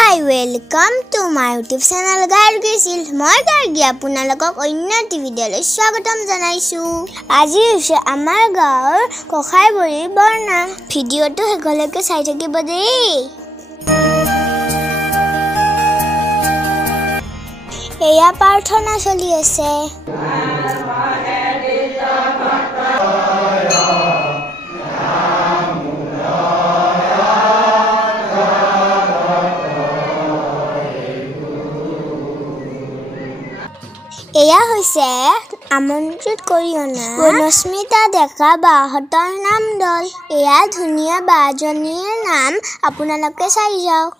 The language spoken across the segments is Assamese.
Hi, welcome to my YouTube channel Gargi Sil. মই গাৰ্গী আপোনালোকক অন্য টি ভিডিঅ'লৈ স্বাগতম জনাইছো। আজি হৈছে আমাৰ গাঁৱৰ কখাইবৰী বৰ্ণা। ভিডিঅ'টো শেষলৈকে চাই থাকিব দেই। এয়া প্ৰাৰ্থনা চলি আছে। এয়া হৈছে আমন্ত্ৰিত কৰি অনা বনস্মিতা ডেকা বাহঁতৰ নাম দল। এয়া ধুনীয়া বাজনীৰ নাম আপোনালোকে চাই যাওক।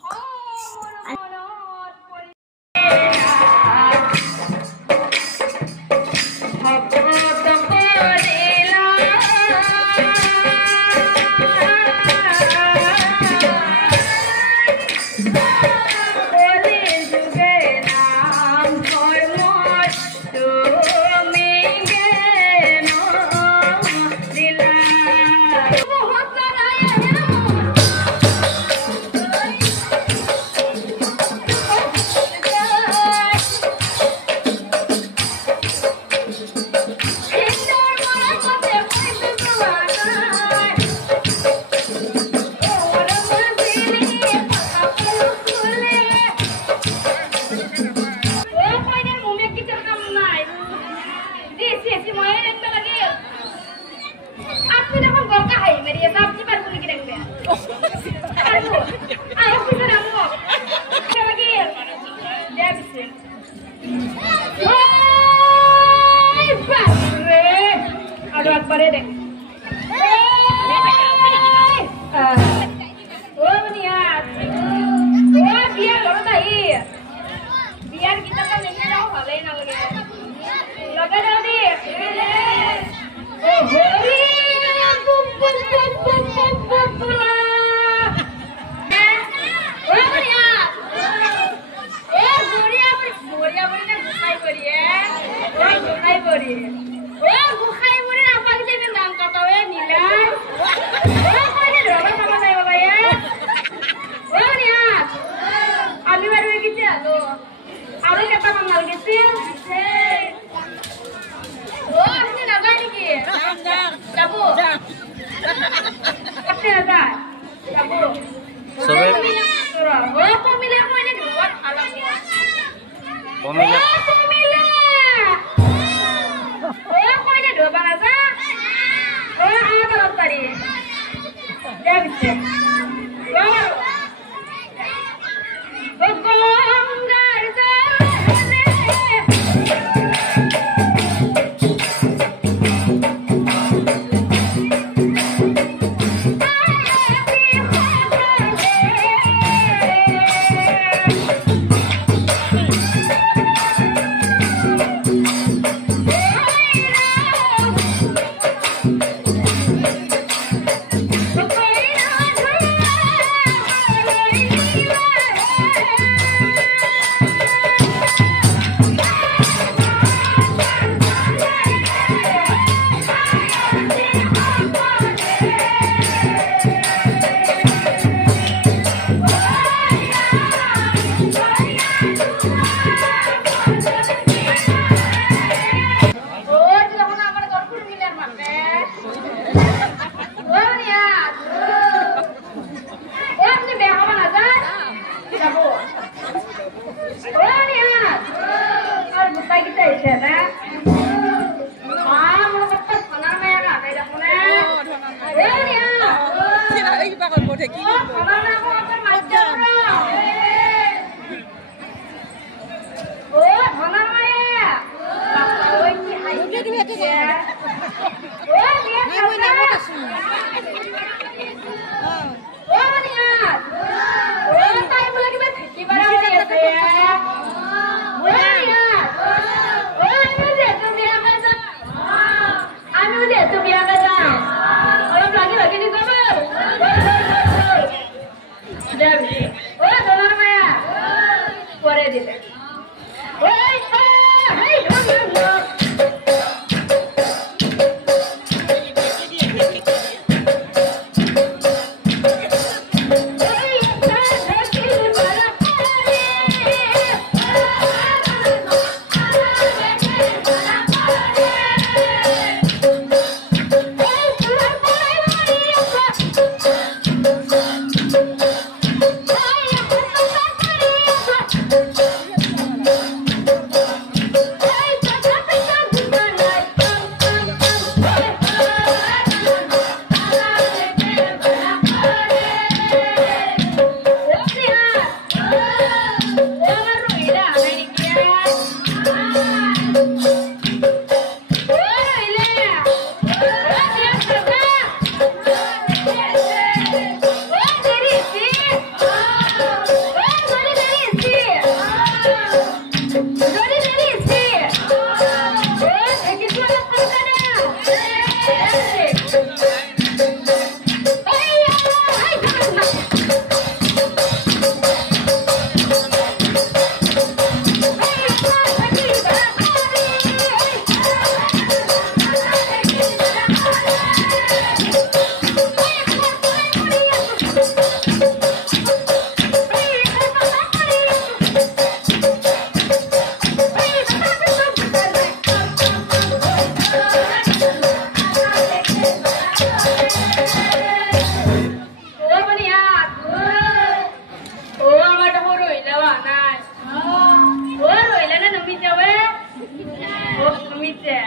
নমিছে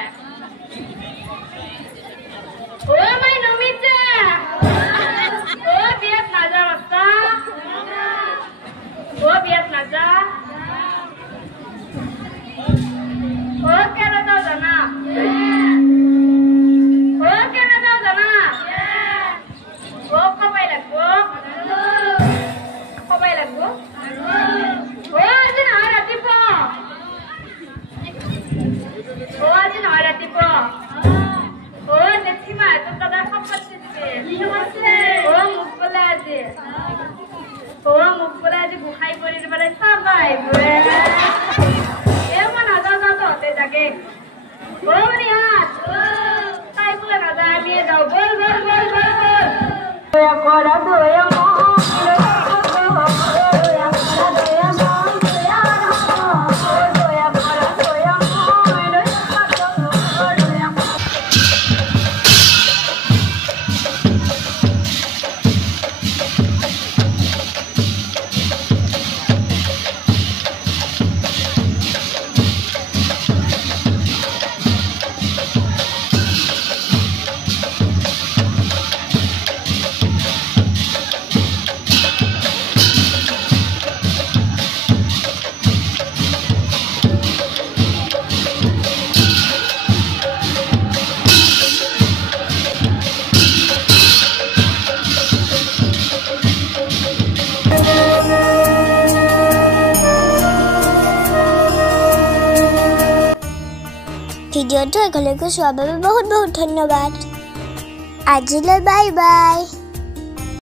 ও মাই নমিছে ও বিয়াত না যা রাস্তা ও বিয়াত না যা ও কেন দাও জানা ও কেন দাও জানা ও কবাই লাগবো কবাই লাগবো ও আজ না রাতিপ ও আজ না রাতিপ ও দেখছিমা তো দাদা সব করতে দিবে ও মুখ বলে আছে ও মুখ বলে আছে গুহাই করির বলে সবাই এমন আদা দাদা হতে থাকে ও রিয়াজ তাই বলে না যা নিয়ে যাও বল বল বল বল বল দয়া করা দয়া ভিডিঅ'টো একেলগে চোৱাৰ বাবে বহুত বহুত ধন্যবাদ। আজিলৈ বাই বাই।